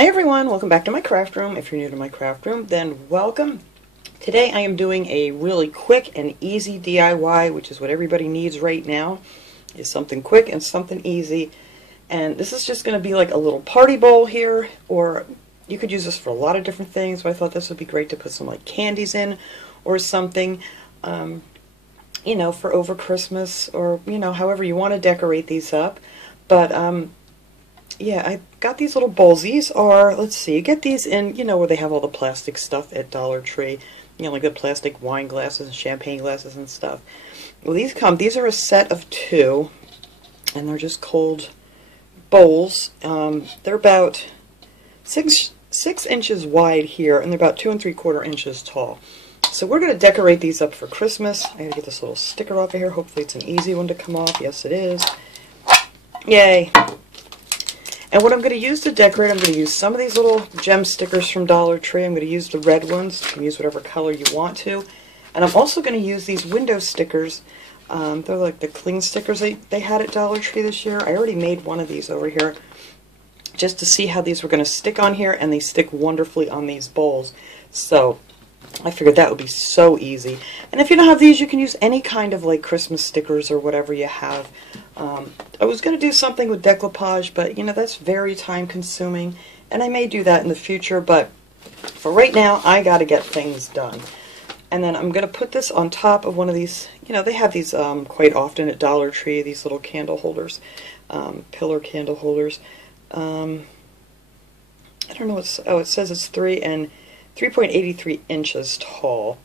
Hi everyone, welcome back to my craft room. If you're new to my craft room, then welcome. Today I am doing a really quick and easy DIY, which is what everybody needs right now, is something quick and something easy. And this is just going to be like a little party bowl here, or you could use this for a lot of different things, but I thought this would be great to put some like candies in or something, you know, for over Christmas, or, you know, however you want to decorate these up. But, yeah, I got these little bowls. These are, let's see, you get these in, you know, where they have all the plastic stuff at Dollar Tree. You know, like the plastic wine glasses and champagne glasses and stuff. Well, these are a set of 2, and they're just cold bowls. They're about 6 inches wide here, and they're about 2 3/4 inches tall. So we're going to decorate these up for Christmas. I gotta get this little sticker off of here. Hopefully it's an easy one to come off. Yes, it is. Yay! And what I'm going to use to decorate, I'm going to use some of these little gem stickers from Dollar Tree. I'm going to use the red ones. You can use whatever color you want to. And I'm also going to use these window stickers. They're like the cling stickers they had at Dollar Tree this year. I already made one of these over here just to see how these were going to stick on here, and they stick wonderfully on these bowls. So I figured that would be so easy. And if you don't have these, you can use any kind of like Christmas stickers or whatever you have. I was going to do something with decoupage, but you know, that's very time consuming, and I may do that in the future, but for right now I got to get things done. And then I'm going to put this on top of one of these, you know, they have these quite often at Dollar Tree, these little candle holders, pillar candle holders. I don't know what's, oh, it says it's 3.83 inches tall,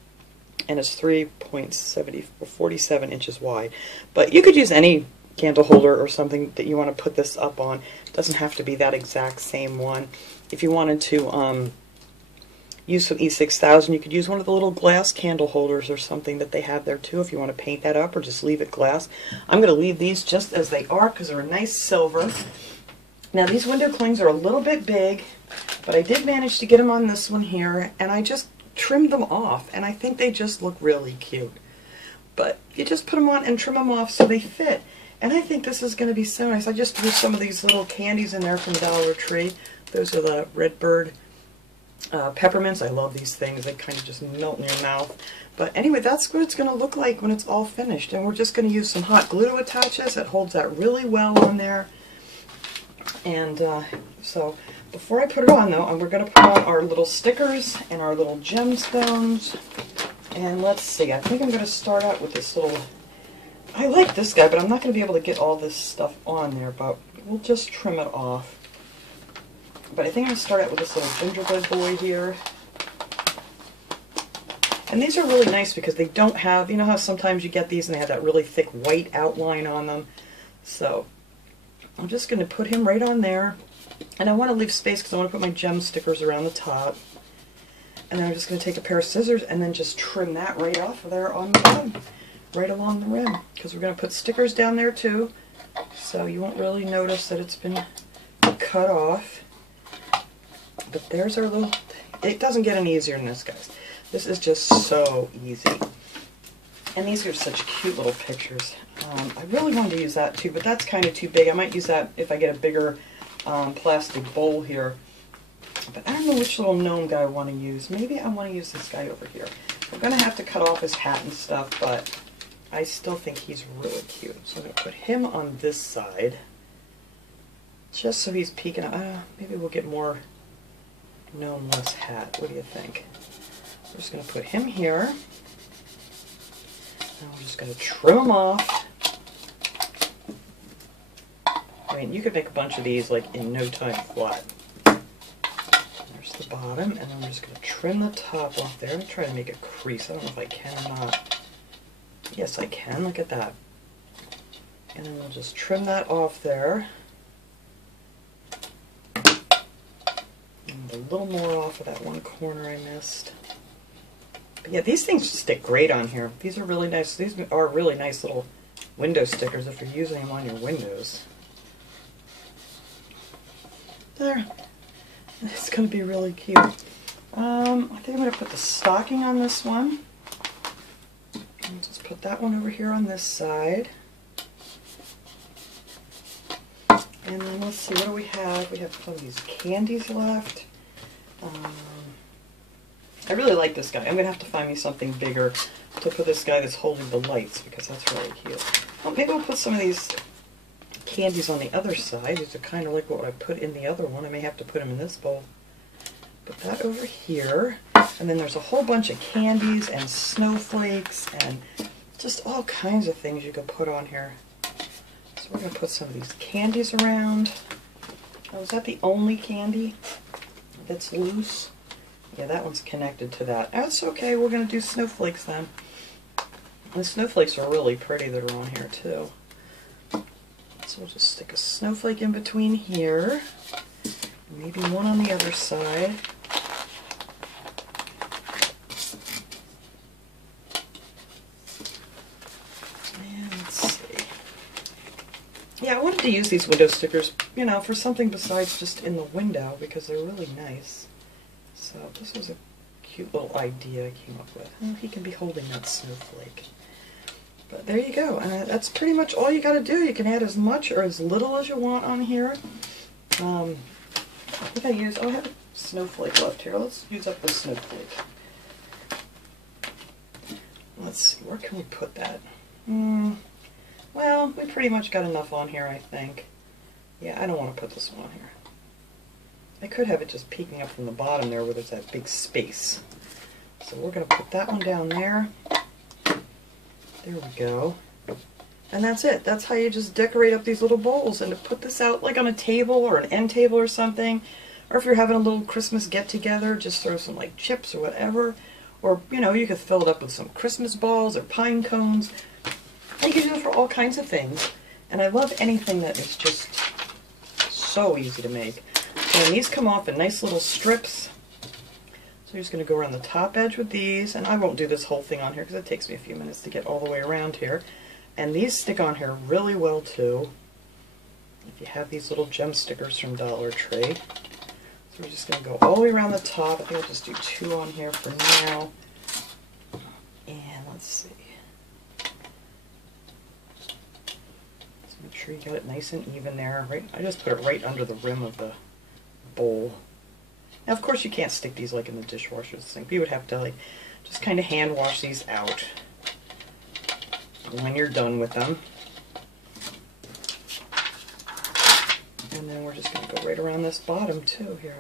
and it's 47 inches wide. But you could use any candle holder or something that you want to put this up on. It doesn't have to be that exact same one. If you wanted to use some E6000, you could use one of the little glass candle holders or something that they have there too, if you want to paint that up or just leave it glass. I'm going to leave these just as they are because they're a nice silver. Now these window clings are a little bit big, but I did manage to get them on this one here, and I just trimmed them off, and I think they just look really cute. But you just put them on and trim them off so they fit. And I think this is going to be so nice. I just threw some of these little candies in there from Dollar Tree. Those are the Redbird peppermints. I love these things. They kind of just melt in your mouth. But anyway, that's what it's going to look like when it's all finished. And we're just going to use some hot glue to attach this. It holds that really well on there. And so before I put it on, though, we're going to put on our little stickers and our little gemstones. And let's see, I think I'm going to start out with this little, I like this guy, but I'm not going to be able to get all this stuff on there, but we'll just trim it off. But I think I'm going to start out with this little gingerbread boy here. And these are really nice because they don't have, you know how sometimes you get these and they have that really thick white outline on them? So I'm just going to put him right on there. And I want to leave space because I want to put my gem stickers around the top. And then I'm just going to take a pair of scissors and then just trim that right off of there on the rim, right along the rim. Because we're going to put stickers down there too, so you won't really notice that it's been cut off. But there's our little, it doesn't get any easier than this, guys. This is just so easy. And these are such cute little pictures. I really wanted to use that too, but that's kind of too big. I might use that if I get a bigger plastic bowl here. But I don't know which little gnome guy I want to use. Maybe I want to use this guy over here. I'm going to have to cut off his hat and stuff, but I still think he's really cute. So I'm going to put him on this side, just so he's peeking out. Maybe we'll get more gnome-less hat. What do you think? I'm just going to put him here. And I'm just going to trim him off. I mean, you could make a bunch of these like in no time flat. There's the bottom, and I'm just going to trim the top off there. I'm going to try to make a crease. I don't know if I can or not. Yes, I can. Look at that. And then we'll just trim that off there. And a little more off of that one corner I missed. But yeah, these things stick great on here. These are really nice. These are really nice little window stickers if you're using them on your windows. There. It's going to be really cute. I think I'm going to put the stocking on this one. And just put that one over here on this side. And then let's see, what do we have? We have some of these candies left. I really like this guy. I'm going to have to find me something bigger to put this guy that's holding the lights, because that's really cute. Well, maybe we'll put some of these candies on the other side. These are kind of like what I put in the other one. I may have to put them in this bowl. Put that over here. And then there's a whole bunch of candies and snowflakes and just all kinds of things you could put on here. So we're going to put some of these candies around. Oh, is that the only candy that's loose? Yeah, that one's connected to that. That's okay, we're going to do snowflakes then. And the snowflakes are really pretty that are on here too. So we'll just stick a snowflake in between here. Maybe one on the other side. And let's see. Yeah, I wanted to use these window stickers, you know, for something besides just in the window, because they're really nice. So this was a cute little idea I came up with. Oh, he can be holding that snowflake. But there you go. That's pretty much all you got to do. You can add as much or as little as you want on here. I think I have a snowflake left here. Let's use up the snowflake. Let's see, where can we put that? Well, we pretty much got enough on here, I think. Yeah, I don't want to put this one on here. I could have it just peeking up from the bottom there where there's that big space. So we're going to put that one down there. There we go. And that's it. That's how you just decorate up these little bowls. And to put this out like on a table or an end table or something, or if you're having a little Christmas get-together, just throw some like chips or whatever. Or, you know, you could fill it up with some Christmas balls or pine cones. And you can do it for all kinds of things. And I love anything that is just so easy to make. And these come off in nice little strips. So you're just going to go around the top edge with these. And I won't do this whole thing on here because it takes me a few minutes to get all the way around here. And these stick on here really well too. If you have these little gem stickers from Dollar Tree. So we're just going to go all the way around the top. I think I'll just do 2 on here for now. And let's see. Let's make sure you got it nice and even there. Right, I just put it right under the rim of the bowl. Now, of course, you can't stick these like in the dishwasher sink. You would have to like just kind of hand wash these out when you're done with them. And then we're just going to go right around this bottom too here.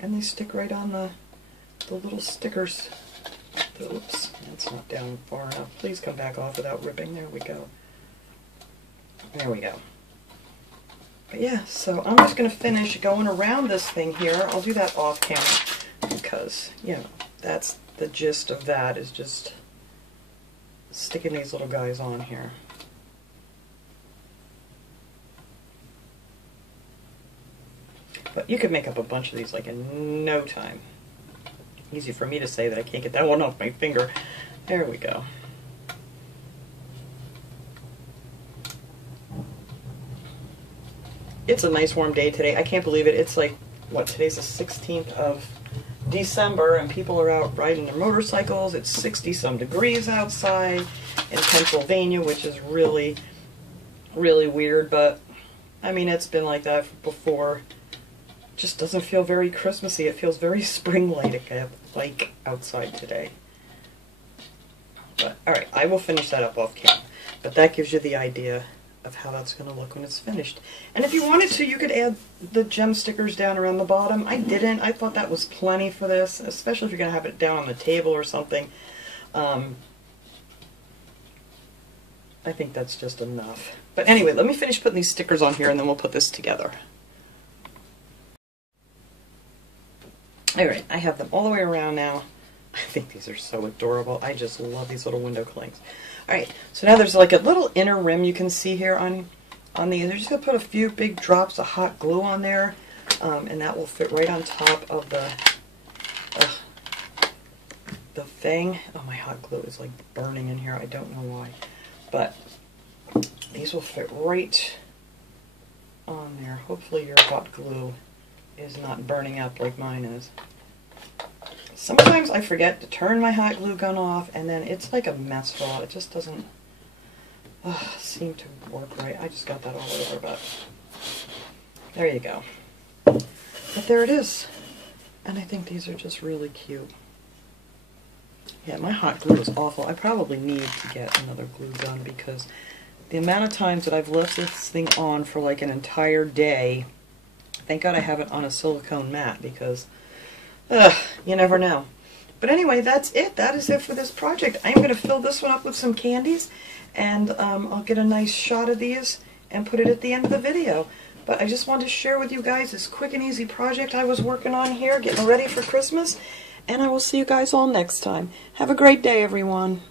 And they stick right on the little stickers. Oops, that's not down far enough. Please come back off without ripping. There we go. There we go. But yeah, so I'm just going to finish going around this thing here. I'll do that off camera because, you know, that's the gist of that, is just sticking these little guys on here. But you could make up a bunch of these like in no time. Easy for me to say that I can't get that one off my finger. There we go. It's a nice warm day today. I can't believe it. It's like, what, today's the 16th of December and people are out riding their motorcycles. It's 60-some degrees outside in Pennsylvania, which is really, really weird. But, I mean, it's been like that before. Just doesn't feel very Christmassy. It feels very spring-like outside today. But alright, I will finish that up off camera. But that gives you the idea of how that's going to look when it's finished. And if you wanted to, you could add the gem stickers down around the bottom. I didn't. I thought that was plenty for this, especially if you're going to have it down on the table or something. I think that's just enough. But anyway, let me finish putting these stickers on here and then we'll put this together. Alright, I have them all the way around now. I think these are so adorable. I just love these little window clings. Alright, so now there's like a little inner rim you can see here on these. You're just going to put a few big drops of hot glue on there, and that will fit right on top of the thing. Oh, my hot glue is like burning in here. I don't know why. But these will fit right on there. Hopefully your hot glue is not burning up like mine is. Sometimes I forget to turn my hot glue gun off, and then it's like a mess fall. It just doesn't seem to work right. I just got that all over, but there you go. But there it is. And I think these are just really cute. Yeah, my hot glue is awful. I probably need to get another glue gun because the amount of times that I've left this thing on for like an entire day, thank God I have it on a silicone mat because you never know. But anyway, that's it. That is it for this project. I'm going to fill this one up with some candies, and I'll get a nice shot of these and put it at the end of the video. But I just wanted to share with you guys this quick and easy project I was working on here, getting ready for Christmas, and I will see you guys all next time. Have a great day, everyone.